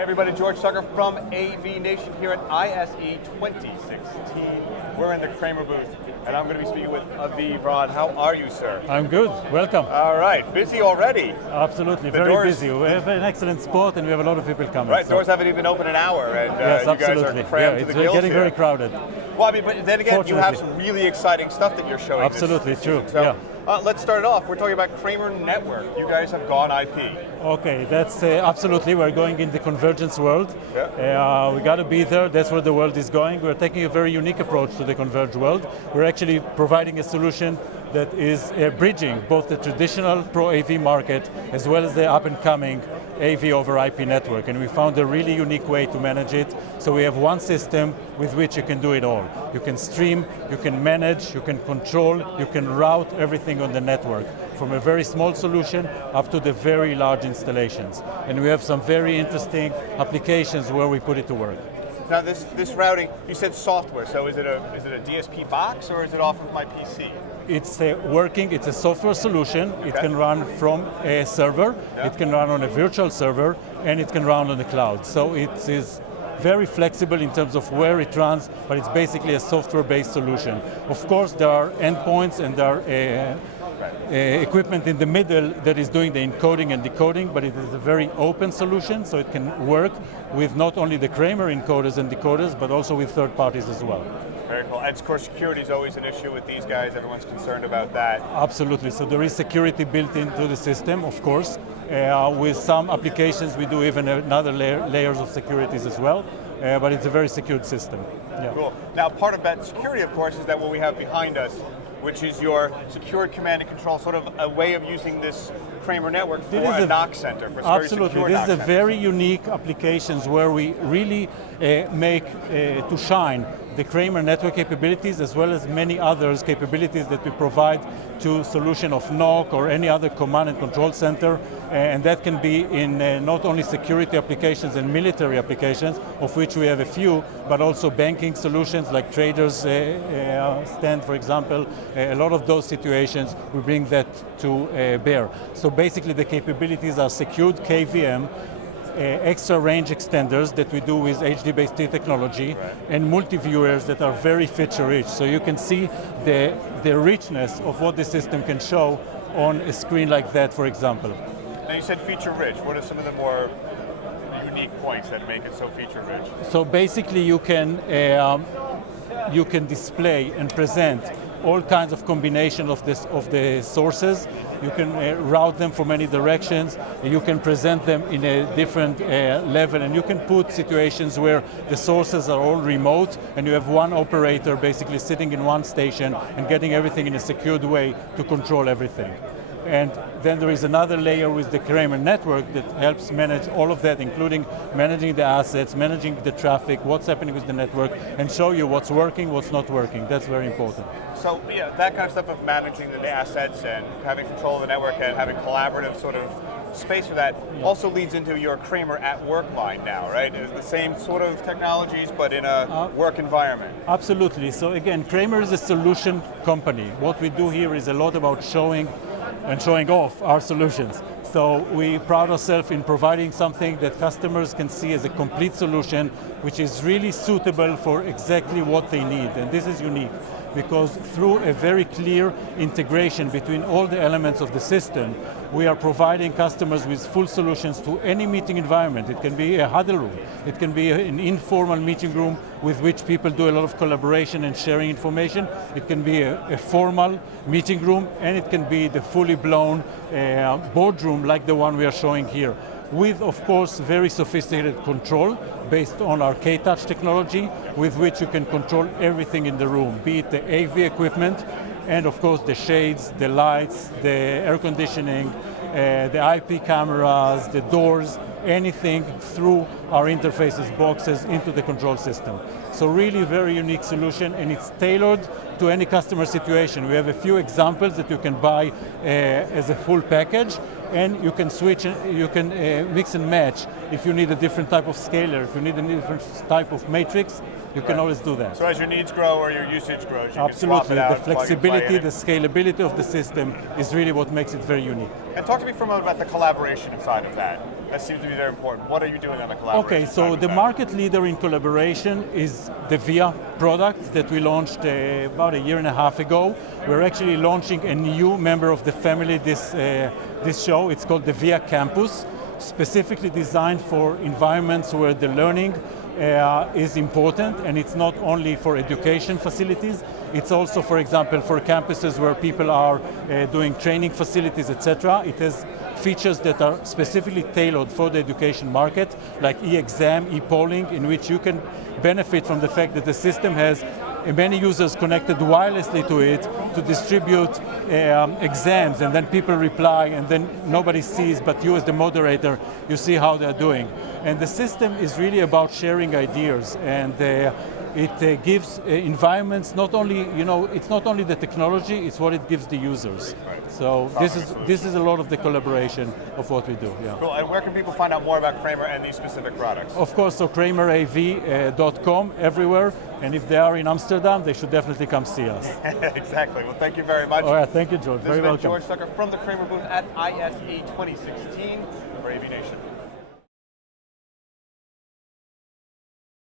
Hey everybody, George Tucker from AVNation here at ISE2016. We're in the Kramer booth, and I'm going to be speaking with Aviv Ron. How are you, sir? I'm good, welcome. All right, busy already? Absolutely, very busy. We have an excellent spot and we have a lot of people coming. Right, doors haven't even opened an hour, and yes, you guys are crammed to the gills getting here. very crowded. Well, I mean, but then again, you have some really exciting stuff that you're showing. Absolutely, true, so, yeah. Let's start it off. We're talking about Kramer Network. You guys have gone IP. Okay, that's absolutely, we're going in the convergence world. Yeah. We got to be there, that's where the world is going. We're taking a very unique approach to the converged world. We're actually providing a solution that is bridging both the traditional Pro AV market as well as the up and coming AV over IP network, and we found a really unique way to manage it. So we have one system with which you can do it all. You can stream, you can manage, you can control, you can route everything on the network, from a very small solution up to the very large installations. And we have some very interesting applications where we put it to work. Now this routing, you said software, so is it a DSP box or is it off of my PC? It's working, it's a software solution. Okay. It can run from a server, it can run on a virtual server, and it can run on the cloud. So it is very flexible in terms of where it runs, but it's basically a software-based solution. Of course, there are endpoints and there are equipment in the middle that is doing the encoding and decoding, but it is a very open solution, so it can work with not only the Kramer encoders and decoders, but also with third parties as well. Very cool. And of course, security is always an issue with these guys. Everyone's concerned about that. Absolutely. So there is security built into the system, of course. With some applications, we do even another layers of securities as well. But it's a very secured system. Yeah. Cool. Now, part of that security, of course, is that what we have behind us, which is your secured command and control, sort of a way of using this Kramer network for a NOC center. For absolutely, this is a very unique applications where we really make to shine the Kramer network capabilities as well as many others capabilities that we provide to solution of NOC or any other command and control center, and that can be in not only security applications and military applications, of which we have a few, but also banking solutions like traders stand, for example. A lot of those situations, we bring that to bear. So basically the capabilities are secured KVM, extra range extenders that we do with HD-based technology, and multi-viewers that are very feature-rich. So you can see the richness of what the system can show on a screen like that, for example. Now you said feature-rich. What are some of the more unique points that make it so feature-rich? So basically you can display and present all kinds of combination of the sources. You can route them from many directions, and you can present them in a different level, and you can put situations where the sources are all remote, and you have one operator basically sitting in one station and getting everything in a secured way to control everything. And then there is another layer with the Kramer network that helps manage all of that, including managing the assets, managing the traffic, what's happening with the network, and show you what's working, what's not working. That's very important. So yeah, that kind of stuff of managing the assets and having control of the network and having collaborative sort of space for that also leads into your Kramer at Work line now, right? It's the same sort of technologies, but in a work environment. Absolutely. So again, Kramer is a solution company. What we do here is a lot about showing off our solutions. So we pride ourselves in providing something that customers can see as a complete solution, which is really suitable for exactly what they need. And this is unique, because through a very clear integration between all the elements of the system, we are providing customers with full solutions to any meeting environment. It can be a huddle room, it can be an informal meeting room with which people do a lot of collaboration and sharing information. It can be a formal meeting room, and it can be the fully blown boardroom like the one we are showing here, with, of course, very sophisticated control based on our K-Touch technology, with which you can control everything in the room, be it the AV equipment, and of course the shades, the lights, the air conditioning, the IP cameras, the doors, anything through our interfaces boxes into the control system. So really very unique solution, and it's tailored to any customer situation. We have a few examples that you can buy as a full package, and you can switch, you can mix and match if you need a different type of scaler, if you need a different type of matrix, you can always do that. So as your needs grow or your usage grows, you absolutely. Can swap it out, the flexibility, the scalability of the system is really what makes it very unique. And talk to me about the collaboration side of that. That seems to be to be very important. What are you doing on the collaboration? Okay, so the market leader in collaboration is the VIA product that we launched about a year and a half ago. We're actually launching a new member of the family this show. It's called the VIA Campus, specifically designed for environments where the learning is important, and it's not only for education facilities, it's also, for example, for campuses where people are doing training facilities, etc. It has features that are specifically tailored for the education market, like e-exam, e-polling, in which you can benefit from the fact that the system has many users connected wirelessly to it to distribute exams, and then people reply, and then nobody sees, but you as the moderator, you see how they're doing. And the system is really about sharing ideas, and it gives environments not only, it's not only the technology, it's what it gives the users. Right. So this is a lot of the collaboration of what we do. Yeah. Cool. And where can people find out more about Kramer and these specific products? Of course, so KramerAV.com everywhere, and if they are in Amsterdam, they should definitely come see us. Exactly. Well, thank you very much. All right, thank you, George. This Very has been welcome. George Tucker from the Kramer booth at ISE2016 for AVNation.